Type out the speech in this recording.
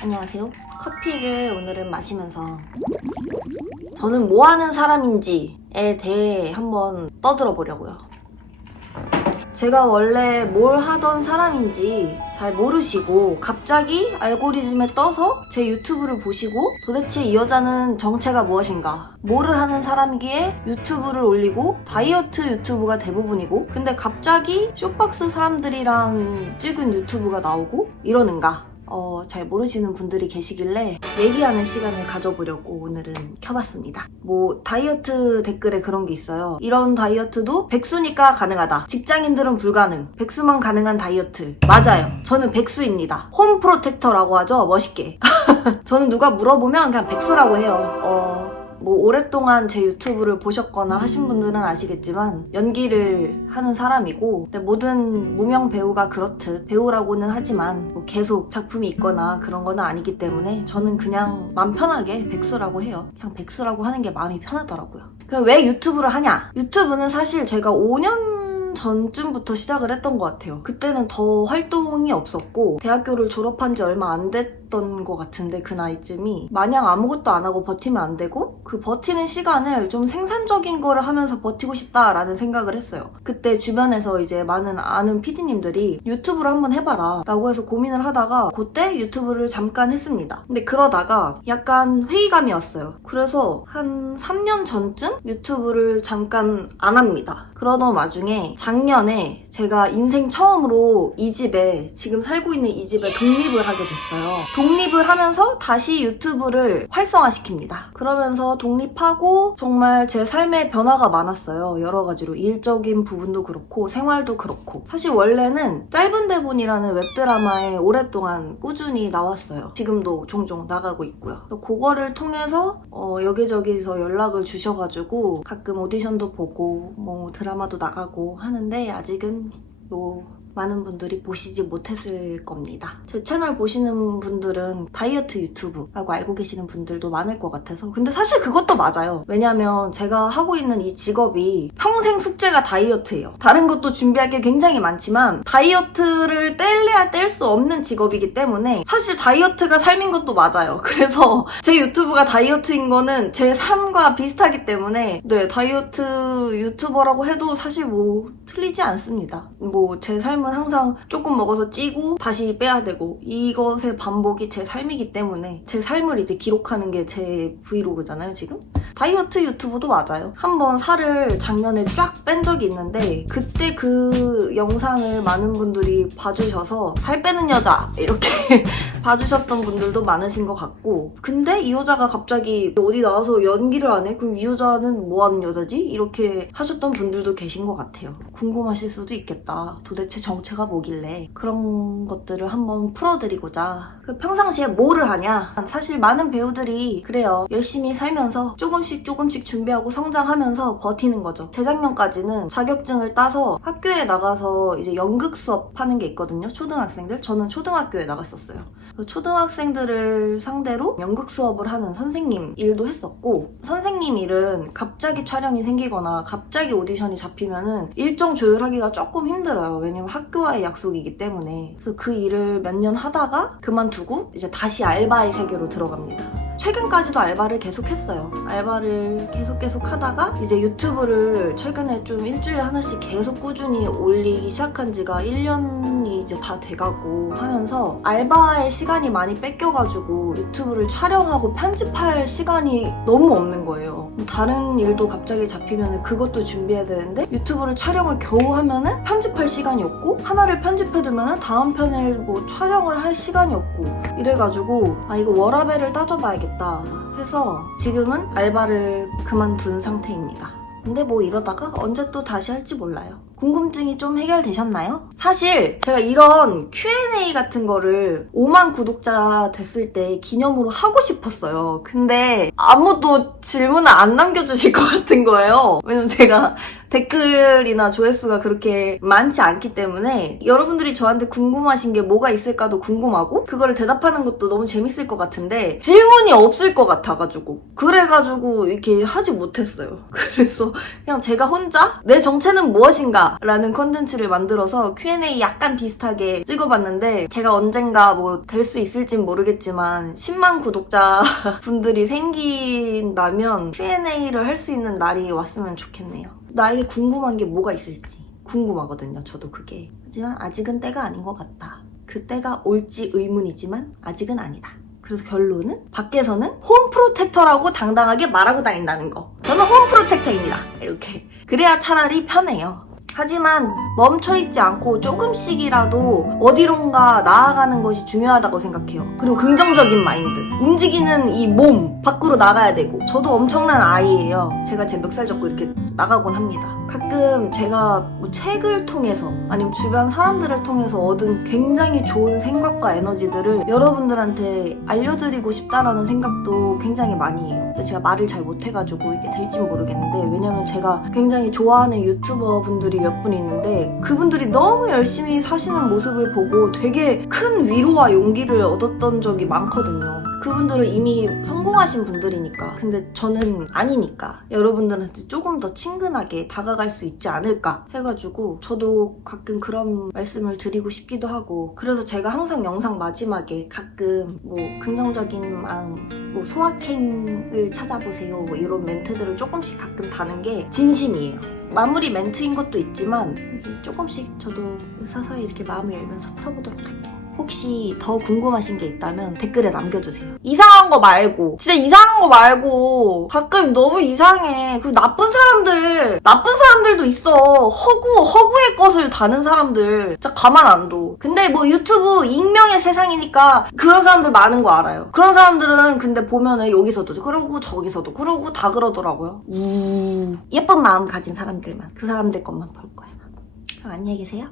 안녕하세요. 커피를 오늘은 마시면서 저는 뭐 하는 사람인지에 대해 한번 떠들어 보려고요. 제가 원래 뭘 하던 사람인지 잘 모르시고 갑자기 알고리즘에 떠서 제 유튜브를 보시고 도대체 이 여자는 정체가 무엇인가, 뭐를 하는 사람이기에 유튜브를 올리고 다이어트 유튜브가 대부분이고 근데 갑자기 쇼박스 사람들이랑 찍은 유튜브가 나오고 이러는가, 잘 모르시는 분들이 계시길래 얘기하는 시간을 가져보려고 오늘은 켜봤습니다. 뭐 다이어트 댓글에 그런 게 있어요. 이런 다이어트도 백수니까 가능하다. 직장인들은 불가능. 백수만 가능한 다이어트. 맞아요. 저는 백수입니다. 홈 프로텍터라고 하죠. 멋있게. 저는 누가 물어보면 그냥 백수라고 해요. 뭐 오랫동안 제 유튜브를 보셨거나 하신 분들은 아시겠지만 연기를 하는 사람이고, 근데 모든 무명 배우가 그렇듯 배우라고는 하지만 뭐 계속 작품이 있거나 그런 건 아니기 때문에 저는 그냥 맘 편하게 백수라고 해요. 그냥 백수라고 하는 게 마음이 편하더라고요. 그럼 왜 유튜브를 하냐? 유튜브는 사실 제가 5년 전쯤부터 시작을 했던 것 같아요. 그때는 더 활동이 없었고 대학교를 졸업한 지 얼마 안 됐던 것 같은데, 그 나이쯤이 마냥 아무것도 안 하고 버티면 안 되고 그 버티는 시간을 좀 생산적인 거를 하면서 버티고 싶다라는 생각을 했어요. 그때 주변에서 이제 많은 아는 PD님들이 유튜브를 한번 해봐라 라고 해서 고민을 하다가 그때 유튜브를 잠깐 했습니다. 근데 그러다가 약간 회의감이 왔어요. 그래서 한 3년 전쯤 유튜브를 잠깐 안 합니다. 그러던 와중에 작년에 제가 인생 처음으로 이 집에, 지금 살고 있는 이 집에 독립을 하게 됐어요. 독립을 하면서 다시 유튜브를 활성화시킵니다. 그러면서 독립하고 정말 제 삶에 변화가 많았어요. 여러 가지로. 일적인 부분도 그렇고 생활도 그렇고. 사실 원래는 짧은 대본이라는 웹드라마에 오랫동안 꾸준히 나왔어요. 지금도 종종 나가고 있고요. 그거를 통해서 여기저기서 연락을 주셔가지고 가끔 오디션도 보고 뭐 드라마도 나가고 하는데 아직은 많은 분들이 보시지 못했을 겁니다. 제 채널 보시는 분들은 다이어트 유튜브라고 알고 계시는 분들도 많을 것 같아서. 근데 사실 그것도 맞아요. 왜냐면 제가 하고 있는 이 직업이 평생 숙제가 다이어트예요. 다른 것도 준비할 게 굉장히 많지만 다이어트를 뗄래야 뗄 수 없는 직업이기 때문에 사실 다이어트가 삶인 것도 맞아요. 그래서 제 유튜브가 다이어트인 거는 제 삶과 비슷하기 때문에 다이어트 유튜버라고 해도 사실 뭐 틀리지 않습니다. 뭐 제 삶은 항상 조금 먹어서 찌고 다시 빼야 되고 이것의 반복이 제 삶이기 때문에 제 삶을 이제 기록하는 게 제 브이로그잖아요 지금? 다이어트 유튜브도 맞아요. 한번 살을 작년에 쫙 뺀 적이 있는데 그때 그 영상을 많은 분들이 봐주셔서 살 빼는 여자 이렇게 봐주셨던 분들도 많으신 것 같고, 근데 이 여자가 갑자기 어디 나와서 연기를 안 해? 그럼 이 여자는 뭐 하는 여자지? 이렇게 하셨던 분들도 계신 것 같아요. 궁금하실 수도 있겠다. 도대체 정체가 뭐길래. 그런 것들을 한번 풀어드리고자. 평상시에 뭐를 하냐? 사실 많은 배우들이 그래요. 열심히 살면서 조금씩 준비하고 성장하면서 버티는 거죠. 재작년까지는 자격증을 따서 학교에 나가서 이제 연극 수업 하는 게 있거든요. 초등학생들. 저는 초등학교에 나갔었어요. 초등학생들을 상대로 연극 수업을 하는 선생님 일도 했었고, 선생님 일은 갑자기 촬영이 생기거나 갑자기 오디션이 잡히면은 일정 조율하기가 조금 힘들어요. 왜냐면 학교와의 약속이기 때문에. 그래서 그 일을 몇 년 하다가 그만두고 이제 다시 알바의 세계로 들어갑니다. 최근까지도 알바를 계속했어요. 알바를 계속 하다가 이제 유튜브를 최근에 좀 일주일에 하나씩 계속 꾸준히 올리기 시작한 지가 1년이 이제 다 돼가고 하면서 알바의 시간이 많이 뺏겨가지고 유튜브를 촬영하고 편집할 시간이 너무 없는 거예요. 다른 일도 갑자기 잡히면 그것도 준비해야 되는데 유튜브를 촬영을 겨우 하면은 편집할 시간이 없고, 하나를 편집해두면은 다음 편을 뭐 촬영을 할 시간이 없고 이래가지고 이거 워라밸을 따져봐야겠다 해서 지금은 알바를 그만둔 상태입니다. 근데 뭐 이러다가 언제 또 다시 할지 몰라요. 궁금증이 좀 해결되셨나요? 사실 제가 이런 Q&A 같은 거를 5만 구독자 됐을 때 기념으로 하고 싶었어요. 근데 아무도 질문을 안 남겨주실 것 같은 거예요. 왜냐면 제가 댓글이나 조회수가 그렇게 많지 않기 때문에 여러분들이 저한테 궁금하신 게 뭐가 있을까도 궁금하고 그거를 대답하는 것도 너무 재밌을 것 같은데 질문이 없을 것 같아가지고 그래가지고 이렇게 하지 못했어요. 그래서 그냥 제가 혼자 내 정체는 무엇인가 라는 컨텐츠를 만들어서 Q&A 약간 비슷하게 찍어봤는데 제가 언젠가 뭐 될 수 있을진 모르겠지만 10만 구독자 분들이 생긴다면 Q&A를 할 수 있는 날이 왔으면 좋겠네요. 나에게 궁금한 게 뭐가 있을지 궁금하거든요. 저도 그게. 하지만 아직은 때가 아닌 것 같다. 그 때가 올지 의문이지만 아직은 아니다. 그래서 결론은 밖에서는 홈 프로텍터라고 당당하게 말하고 다닌다는 거. 저는 홈 프로텍터입니다. 이렇게. 그래야 차라리 편해요. 하지만 멈춰있지 않고 조금씩이라도 어디론가 나아가는 것이 중요하다고 생각해요. 그리고 긍정적인 마인드. 움직이는 이 몸 밖으로 나가야 되고. 저도 엄청난 아이예요. 제가 제 멱살 잡고 이렇게 나가곤 합니다. 가끔 제가 뭐 책을 통해서 아니면 주변 사람들을 통해서 얻은 굉장히 좋은 생각과 에너지들을 여러분들한테 알려드리고 싶다라는 생각도 굉장히 많이 해요. 근데 제가 말을 잘 못해가지고 이게 될지 모르겠는데, 왜냐면 제가 굉장히 좋아하는 유튜버 분들이 몇 분 있는데 그분들이 너무 열심히 사시는 모습을 보고 되게 큰 위로와 용기를 얻었던 적이 많거든요. 그분들은 이미 성공하신 분들이니까. 근데 저는 아니니까 여러분들한테 조금 더 친근하게 다가갈 수 있지 않을까 해가지고 저도 가끔 그런 말씀을 드리고 싶기도 하고, 그래서 제가 항상 영상 마지막에 가끔 뭐 긍정적인 마음, 뭐 소확행을 찾아보세요, 뭐 이런 멘트들을 조금씩 가끔 다는 게 진심이에요. 마무리 멘트인 것도 있지만 조금씩 저도 서서히 이렇게 마음을 열면서 풀어보도록 할게요. 혹시 더 궁금하신 게 있다면 댓글에 남겨주세요. 이상한 거 말고, 진짜 이상한 거 말고, 가끔 너무 이상해. 그 나쁜 사람들도 있어. 허구의 것을 다는 사람들. 진짜 가만 안 둬. 근데 뭐 유튜브 익명의 세상이니까 그런 사람들 많은 거 알아요. 그런 사람들은 근데 보면은 여기서도 그러고 저기서도 그러고 다 그러더라고요. 예쁜 마음 가진 사람들만, 그 사람들 것만 볼 거야. 그럼 안녕히 계세요.